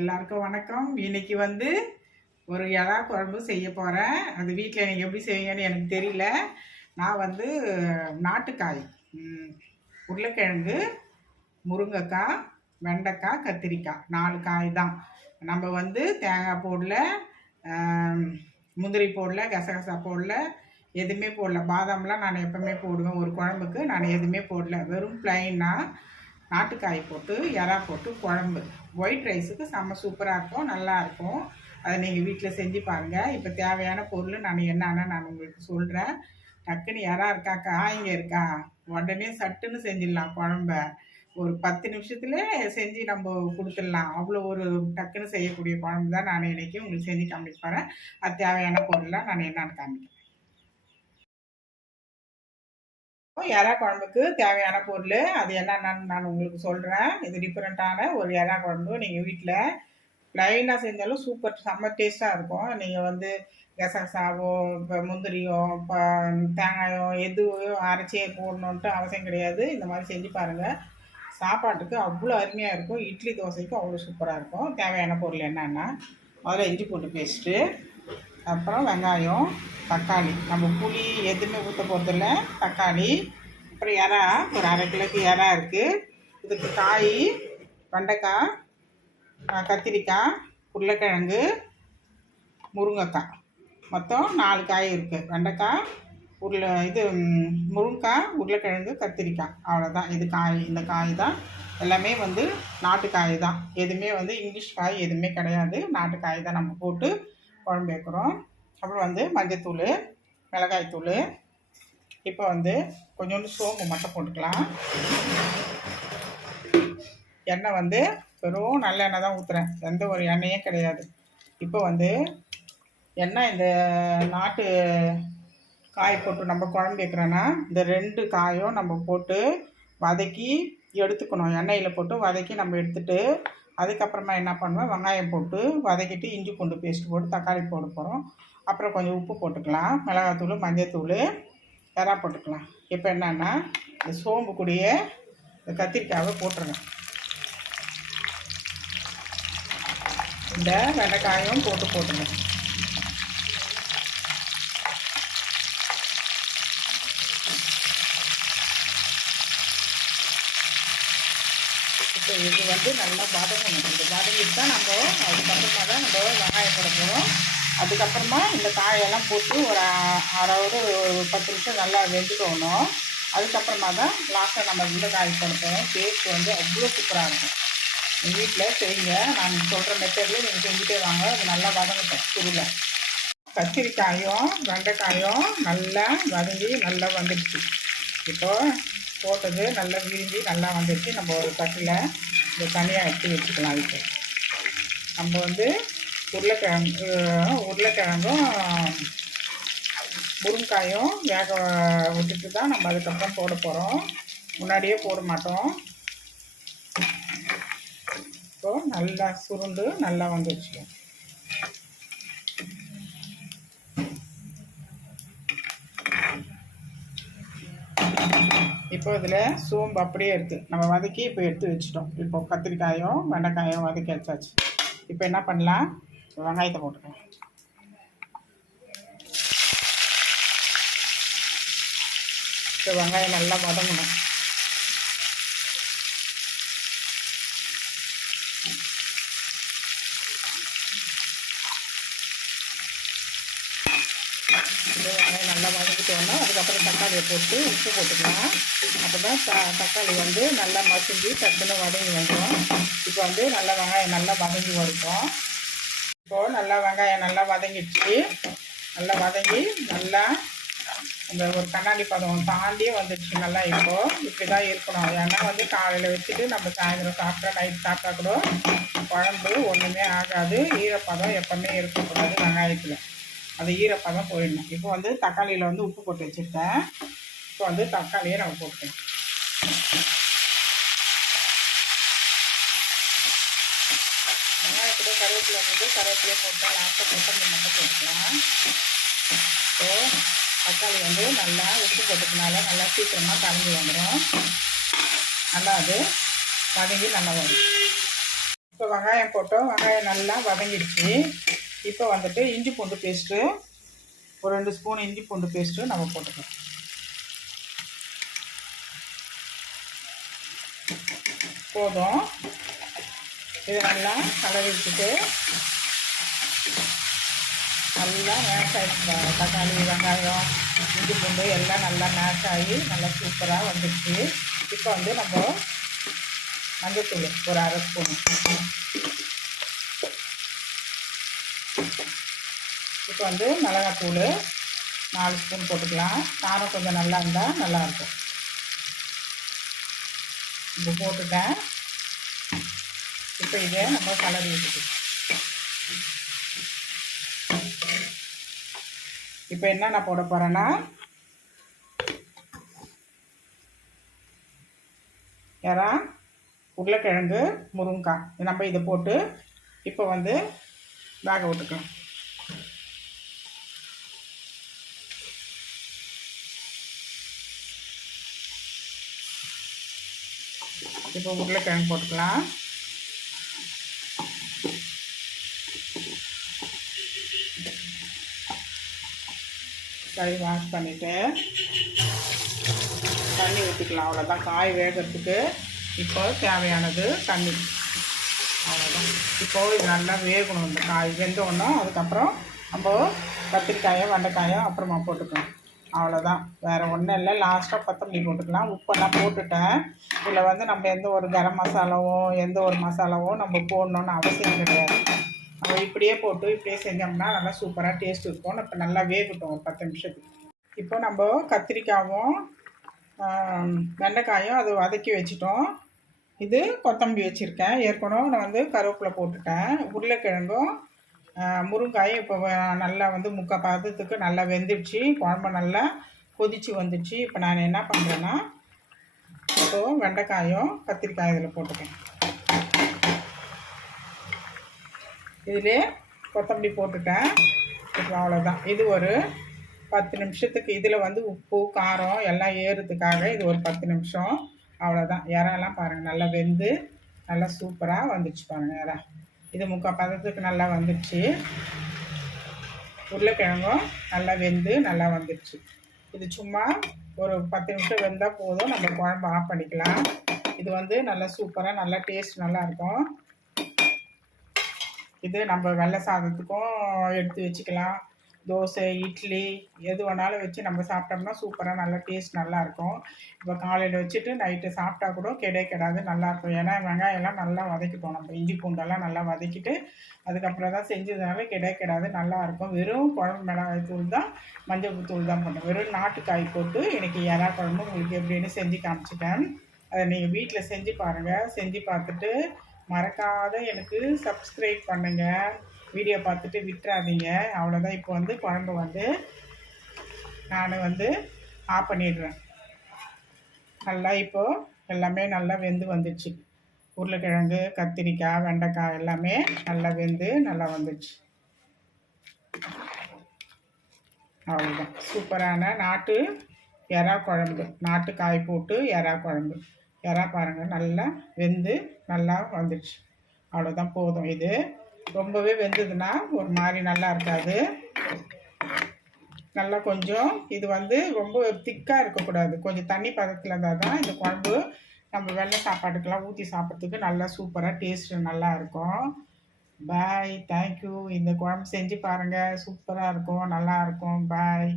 எல்லாருக்கும் வணக்கம். இன்னைக்கு வந்து ஒரு இறா குழம்பு செய்ய போகிறேன். அது வீட்டில் எனக்கு எப்படி செய்வீங்கன்னு எனக்கு தெரியல. நான் வந்து நாட்டுக்காய், உருளைக்கிழங்கு, முருங்கைக்காய், வெண்டைக்காய், கத்திரிக்காய் 4 காய் தான். நம்ம வந்து தேங்காய் போடல, முந்திரி போடல, கசகசா போடல, எதுவுமே போடல. பாதாம்லாம் நான் எப்பவுமே போடுவேன். ஒரு குழம்புக்கு நான் எதுவுமே போடல. வெறும் பிளைனாக நாட்டுக்காய் போட்டு எறா போட்டு குழம்பு ஒயிட் ரைஸுக்கு செம்ம சூப்பராக இருக்கும், நல்லாயிருக்கும். அதை நீங்கள் வீட்டில் செஞ்சு பாருங்கள். இப்போ தேவையான பொருள் நான் என்னென்னு நான் உங்களுக்கு சொல்கிறேன். டக்குன்னு எறா இருக்கா, காய்ங்க இருக்கா, உடனே சட்டுன்னு செஞ்சிடலாம் குழம்ப. ஒரு 10 நிமிஷத்துல செஞ்சு நம்ம கொடுத்துடலாம். அவ்வளோ ஒரு டக்குன்னு செய்யக்கூடிய குழம்பு தான் நான் இன்றைக்கி உங்களுக்கு செஞ்சு காமிக்க போகிறேன். அது தேவையான பொருளாக நான் என்னென்னு காமிக்கிறேன். எறா குழம்புக்கு தேவையான பொருள் அது என்னென்னு நான் உங்களுக்கு சொல்கிறேன். இது டிஃப்ரெண்ட்டான ஒரு எறா குழம்பு. நீங்கள் வீட்டில் ப்ளைனாக செஞ்சாலும் சூப்பர் செம்ம டேஸ்ட்டாக இருக்கும். நீங்கள் வந்து கசகசாவோ இப்போ முந்திரியோ இப்போ தேங்காயோ எதுவோ அரைச்சியே போடணுன்ட்டு அவசியம் கிடையாது. இந்த மாதிரி செஞ்சு பாருங்கள். சாப்பாட்டுக்கு அவ்வளோ அருமையாக இருக்கும். இட்லி தோசைக்கும் அவ்வளோ சூப்பராக இருக்கும். தேவையான பொருள் என்னென்னா, முதல்ல இஞ்சி பூண்டு பேஸ்ட்டு, அப்புறம் வெங்காயம், தக்காளி. நம்ம புளி எதுவுமே ஊற்ற போகிறதில்ல. தக்காளி, அப்புறம் எறா ஒரு 1/2 கிலோக்கு எறா இருக்குது. இதுக்கு காய் வெண்டைக்காய், கத்திரிக்காய், உருளைக்கிழங்கு, முருங்கைக்காய். மொத்தம் 4 காய் இருக்குது. வெண்டைக்காய், முருங்கைக்காய், உருளைக்கிழங்கு, கத்திரிக்காய். அவ்வளோதான். இது காய். இந்த காய் தான் எல்லாமே வந்து நாட்டுக்காய் தான். எதுவுமே வந்து இங்கிலீஷ் காய் எதுவுமே கிடையாது. நாட்டுக்காய் தான் நம்ம போட்டு குழம்பு வைக்கிறோம். அப்புறம் வந்து மஞ்சத்தூள், மிளகாய்த்தூள். இப்போ வந்து கொஞ்சோண்டு சோம்பு மட்டும் போட்டுக்கலாம். எண்ணெய் வந்து வெறும் நல்லெண்ணெய் தான் ஊற்றுறேன், எந்த ஒரு எண்ணெயும் கிடையாது. இப்போ வந்து எண்ணெய் இந்த நாட்டு காய் போட்டு நம்ம குழம்பு வைக்கிறோன்னா, இந்த 2 காயும் நம்ம போட்டு வதக்கி எடுத்துக்கணும். எண்ணெயில் போட்டு வதக்கி நம்ம எடுத்துகிட்டு அதுக்கப்புறமா என்ன பண்ணுவேன், வெங்காயம் போட்டு வதக்கிட்டு இஞ்சி பூண்டு பேஸ்ட் போட்டு தக்காளி போட போகிறோம். அப்புறம் கொஞ்சம் உப்பு போட்டுக்கலாம், மிளகாத்தூள், மஞ்சத்தூள், எறா போட்டுக்கலாம். இப்போ என்னென்னா, இந்த சோம்பு கூடிய இந்த கத்திரிக்காயை போட்டுருங்க. இந்த வெண்டைக்காயும் போட்டுருங்க. இப்போ இது வந்து நல்லா வதங்கணும். இது வதங்கிட்டு தான் நம்ம அதுக்கப்புறமா தான் நம்ம வெங்காயம் போட போகிறோம். அதுக்கப்புறமா இந்த காயெல்லாம் போட்டு ஒரு 1/2 ஒரு 10 நிமிஷம் நல்லா வெந்துக்கணும். அதுக்கப்புறமா தான் லாஸ்ட்டாக நம்ம இந்த காய் போட போகிறோம். டேஸ்ட் வந்து அவ்வளோ சூப்பராக இருக்கும். எங்கள் வீட்டில் செய்யுங்க. நான் சொல்கிற மெத்தடில் நீங்கள் செஞ்சுட்டே வாங்க. அது நல்லா வதங்கட்டும். சுருளை கத்திரிக்காயும் வெண்டைக்காயும் நல்லா வதங்கி நல்லா வந்துடுச்சு. இப்போது போட்டது நல்லா விரிஞ்சு நல்லா வந்துடுச்சு. நம்ம ஒரு தட்டில் இதை தனியாக எடுத்து வச்சுக்கலாம். இப்போ நம்ம வந்து உருளைக்கிழங்கும் முருங்காயும் வேக விட்டுட்டு தான் நம்ம அதுக்கப்புறம் போட போகிறோம். முன்னாடியே போட மாட்டோம். இப்போது நல்லா சுருண்டு நல்லா வந்துடுச்சு. இப்போ இதில் சோம்பு அப்படியே இருக்குது, நம்ம வதக்கி இப்போ எடுத்து வச்சுட்டோம். இப்போ கத்திரிக்காயும் வெண்டைக்காயும் வதக்கி வச்சாச்சு. இப்போ என்ன பண்ணலாம், வெங்காயத்தை போட்டுக்கலாம். இப்போ வெங்காயம் நல்லா வதங்கணும். வெங்காயம் நல்லா வதக்கிட்டோன்னா அதுக்கப்புறம் தக்காளியை போட்டு உப்பு போட்டுக்கலாம். அப்போ தான் தக்காளி வந்து நல்லா மசிஞ்சு டக்குன்னு வதங்கி வந்துடும். இப்போ வந்து நல்லா வெங்காயம் நல்லா வதங்கி வருவோம். இப்போது நல்லா வெங்காயம் நல்லா வதங்கிடுச்சு. நல்லா வதங்கி நல்லா அந்த ஒரு கண்ணாடி பதம் தாண்டியே வந்துடுச்சு. நல்லா இப்போது இப்படி தான் இருக்கணும். ஏன்னா வந்து காலையில் வச்சுட்டு நம்ம சாயந்தரம் சாப்பிட்டா நைட் சாப்பிட்டா கூட குழம்பு ஒன்றுமே ஆகாது. ஈரப்பதம் எப்போவுமே இருக்கக்கூடாது வெங்காயத்தில். அது ஈரப்பதம் போயிடணும். இப்போ வந்து தக்காளியில் வந்து உப்பு போட்டு வச்சுருக்கேன். இப்போ வந்து தக்காளியை நம்ம போட்டுக்கலாம். வெங்காயத்தில் கருவேப்பிலை போட்டு கருவேப்பிலையை போட்டால் லாஸ்ட்டாக கொத்தமல்லி மட்டும் போட்டுக்கலாம். இப்போது தக்காளி வந்து நல்லா உப்பு போட்டுக்கனால நல்லா சீக்கிரமாக கலந்து வந்துடும். நல்லா அது வதங்கி நல்லா வரும். இப்போ வெங்காயம் போட்டோம். வெங்காயம் நல்லா வதங்கிடுச்சு. இப்போ வந்துட்டு இஞ்சி பூண்டு பேஸ்ட்டு ஒரு 2 ஸ்பூன் இஞ்சி பூண்டு பேஸ்ட்டு நம்ம போட்டுக்கலாம். போதும். இது நல்லா கலரி விட்டுட்டு நல்லா மேஷ் ஆகிடுச்சு. தக்காளி வெங்காயம் இஞ்சி பூண்டு எல்லாம் நல்லா மேஷ் ஆகி நல்லா சூப்பராக வந்துடுச்சு. இப்போ வந்து நம்ம மஞ்சள்தூள் ஒரு 1/2 ஸ்பூன், இப்போ வந்து மிளகாத்தூள் 4 ஸ்பூன் போட்டுக்கலாம். காரம் கொஞ்சம் நல்லா இருந்தால் நல்லாயிருக்கும். இப்போ போட்டுட்டேன். இப்போ இதை நம்ம கலரி விட்டுட்டு இப்போ என்ன நான் போட போகிறேன்னா எறா, உருளைக்கிழங்கு, முருங்கைக்காய் நம்ம இதை போட்டு இப்போ வந்து வேக விட்டுக்கலாம். இப்போ உருளைக்கிழங்கு போட்டுக்கலாம். கறி வாஷ் பண்ணிவிட்டு தண்ணி ஊற்றிக்கலாம். அவ்வளோதான். காய் வேகிறதுக்கு இப்போ தேவையானது தண்ணி, அவ்வளோதான். இப்போது இது நல்லா வேகணும். இந்த காய் வெந்தோன்னா அதுக்கப்புறம் நம்ம கத்திரிக்காயோ வெண்டைக்காயோ அப்புறமா போட்டுக்கலாம். அவ்வளோதான், வேறு ஒன்றும் இல்லை. லாஸ்ட்டாக கொத்தமல்லி போட்டுக்கலாம். உப்பெல்லாம் போட்டுட்டேன். இதில் வந்து நம்ம எந்த ஒரு கரம் மசாலாவோ எந்த ஒரு மசாலாவோ நம்ம போடணுன்னு அவசியம் கிடையாது. நம்ம இப்படியே போட்டு இப்படியே செஞ்சோம்னா நல்லா சூப்பராக டேஸ்ட் இருக்கும். இப்போ நல்லா வேகட்டும் ஒரு 10 நிமிஷத்துக்கு. இப்போ நம்ம கத்திரிக்காயும் வெண்டைக்காயும் அது வதக்கி வச்சுட்டோம். இது கொத்தமல்லி வச்சுருக்கேன். ஏற்கனவே நான் வந்து கருவேப்பிலை போட்டுட்டேன். உருளைக்கிழங்கும் முருங்காயும் இப்போ நல்லா வந்து முக்கால் பதத்துக்கு நல்லா வெந்துடுச்சு. குழம்பு நல்லா கொதித்து வந்துடுச்சு. இப்போ நான் என்ன பண்ணுறேன்னா இப்போது வெண்டைக்காயும் கத்திரிக்காய் இதில் போட்டுக்கேன். இதிலே கொத்தமல்லி போட்டுட்டேன். இப்போ அவ்வளோதான். இது ஒரு 10 நிமிஷத்துக்கு இதில் வந்து உப்பு காரம் எல்லாம் ஏறுறதுக்காக இது ஒரு 10 நிமிஷம் அவ்வளோதான். இறாலாம் பாருங்கள் நல்லா வெந்து நல்லா சூப்பராக வந்துடுச்சு பாருங்கள். இறா இது முக்கால் பதத்துக்கு நல்லா வந்துடுச்சு. உருளைக்கிழங்கும் நல்லா வெந்து நல்லா வந்துடுச்சு. இது சும்மா ஒரு 10 நிமிஷம் வெந்தால் போதும். நம்ம குழம்பு ஆஃப் பண்ணிக்கலாம். இது வந்து நல்லா சூப்பராக நல்லா டேஸ்ட் நல்லாயிருக்கும். இது நம்ம வெள்ளை சாதத்துக்கும் எடுத்து வச்சுக்கலாம். தோசை, இட்லி எது வேணாலும் வச்சு நம்ம சாப்பிட்டோம்னா சூப்பராக நல்லா டேஸ்ட் நல்லாயிருக்கும். இப்போ காலையில் வச்சுட்டு நைட்டு சாப்பிட்டா கூட கெடாது நல்லாயிருக்கும். ஏன்னா வெங்காயம்லாம் நல்லா வதக்கிட்டோம். நம்ம இஞ்சி பூண்டெல்லாம் நல்லா வதக்கிட்டு அதுக்கப்புறம் தான் செஞ்சதுனால கெடாது நல்லாயிருக்கும். வெறும் குழம்பு மிளகாய் தூள் தான், மஞ்சள் தூள் தான் பண்ணேன். வெறும் நாட்டுக்காய் போட்டு இன்றைக்கி இறா குழம்பு உங்களுக்கு எப்படின்னு செஞ்சு காமிச்சிட்டேன். அதை நீங்கள் வீட்டில் செஞ்சு பாருங்கள். செஞ்சு பார்த்துட்டு மறக்காத எனக்கு சப்ஸ்கிரைப் பண்ணுங்கள். வீடியோ பார்த்துட்டு விட்டுறாதீங்க. அவ்வளோதான். இப்போ வந்து குழம்பு வந்து நான் வந்து ஆஃப் பண்ணிடுறேன். நல்லா இப்போது எல்லாமே நல்லா வெந்து வந்துடுச்சு. உருளைக்கிழங்கு, கத்திரிக்காய், வெண்டைக்காய் எல்லாமே நல்லா வெந்து நல்லா வந்துடுச்சு. அவ்வளோதான். சூப்பரான நாட்டு எறா குழம்பு, நாட்டு காய் போட்டு எறா குழம்பு. எறா பாருங்கள் நல்லா வெந்து நல்லா வந்துடுச்சு. அவ்வளோதான், போதும். இது ரொம்பவே வெந்ததுன்னா ஒரு மாதிரி நல்லா இருக்காது. நல்லா கொஞ்சம் இது வந்து ரொம்ப திக்காக இருக்கக்கூடாது. கொஞ்சம் தண்ணி பதத்தில் இருந்தால் தான் இந்த குழம்பு நம்ம வெள்ளை சாப்பாட்டுக்கெல்லாம் ஊற்றி சாப்பிட்றதுக்கு நல்லா சூப்பராக டேஸ்ட்டு நல்லா இருக்கும். பாய், தேங்க்யூ. இந்த குழம்பு செஞ்சு பாருங்கள், சூப்பராக இருக்கும், நல்லாயிருக்கும். பாய்.